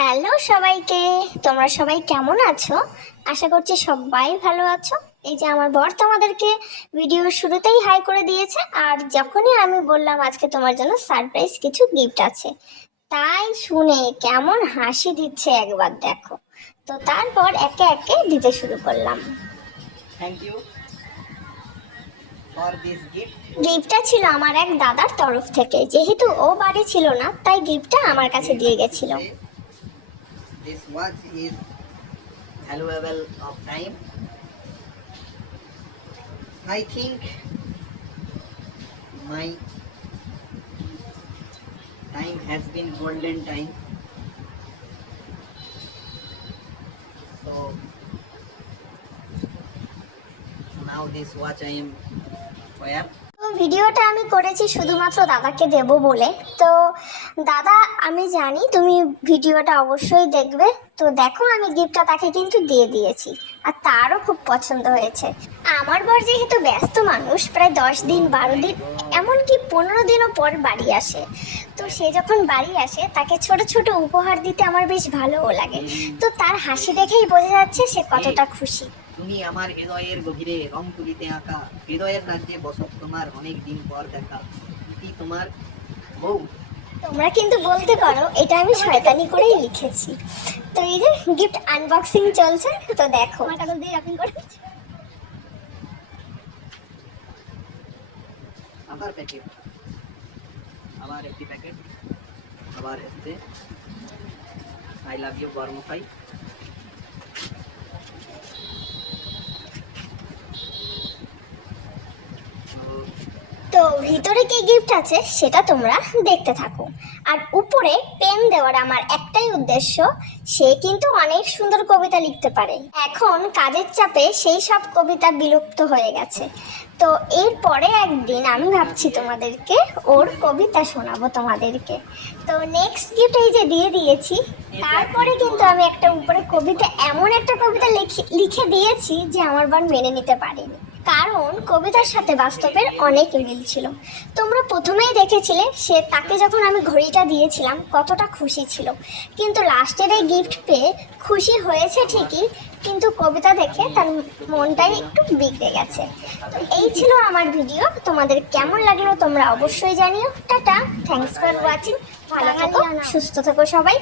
Hello সবাইকে, তোমরা সবাই কেমন আছো? আশা করছি সবাই ভালো আছো। এই যে আমার বর তোমাদেরকে ভিডিওর শুরুতেই হাই করে দিয়েছে, আর যখনই আমি বললাম আজকে তোমার জন্য সারপ্রাইজ কিছু গিফট আছে, তাই শুনে কেমন হাসি দিচ্ছে একবার দেখো। তো তারপর একে একে দিতে শুরু করলাম। Thank you for this gift. গিফটটা ছিল আমার এক দাদার তরফ থেকে, যেহেতু ও বাড়ি ছিল না তাই গিফটটা আমার কাছে দিয়ে গেছিল। This watch is valuable of time. I think my time has been golden time. So now this watch I am wear. ভিডিওটা আমি করেছি শুধুমাত্র দাদাকে দেব বলে। তো দাদা, আমি জানি তুমি ভিডিওটা অবশ্যই দেখবে, তো দেখো আমি গিফটটা তাকে কিন্তু দিয়ে দিয়েছি, আর তারও খুব পছন্দ হয়েছে। আমার বর যেহেতু ব্যস্ত মানুষ, প্রায় 10 দিন 12 দিন এমনকি 15 দিনও পর বাড়ি আসে, তো সে যখন বাড়ি আসে তাকে ছোট ছোট উপহার দিতে আমার বেশ ভালোও লাগে। তো তার হাসি দেখেই বোঝা যাচ্ছে সে কতটা খুশি। তুমি আমার হৃদয়ের গভীরে রং তুলিতে আঁকা, হৃদয়ের রাজ্যে বসত তোমার অনেক দিন পর দেখা, কি তোমার বউ। তোমরা কিন্তু বলতে পারো এটা আমি শয়তানি করেই লিখেছি। তো এই যে গিফট আনবক্সিং চলছে, তো দেখো। কাগজ দিয়ে র্যাপিং করে আবার প্যাকেট, আবার একটি প্যাকেট, আবার এতে আই লাভ ইউ বর্মফাই। তো ভিতরে কি গিফট আছে সেটা তোমরা দেখতে থাকো। আর উপরে পেন দেওয়ার আমার একটাই উদ্দেশ্য, সে কিন্তু অনেক সুন্দর কবিতা লিখতে পারে। এখন কাজের চাপে সেই সব কবিতা বিলুপ্ত হয়ে গেছে। তো এরপরে একদিন আমি ভাবছি তোমাদেরকে ওর কবিতা শোনাবো তোমাদেরকে। তো নেক্সট গিফট এই যে দিয়ে দিয়েছি। তারপরে কিন্তু আমি একটা উপরে কবিতা, এমন একটা কবিতা লিখে দিয়েছি যে আমার বোন মেনে নিতে পারেনি, কারণ কবিতার সাথে বাস্তবের অনেক মিল ছিল। তোমরা প্রথমেই দেখেছিলে সে তাকে যখন আমি ঘড়িটা দিয়েছিলাম কতটা খুশি ছিল, কিন্তু লাস্টের এই গিফট পেয়ে খুশি হয়েছে ঠিকই, কিন্তু কবিতা দেখে তার মনটাই একটু বিগড়ে গেছে। তো এই ছিল আমার ভিডিও, তোমাদের কেমন লাগলো তোমরা অবশ্যই জানিও। Tata, thanks for watching. ভালো থাকো, সুস্থ থাকো সবাই।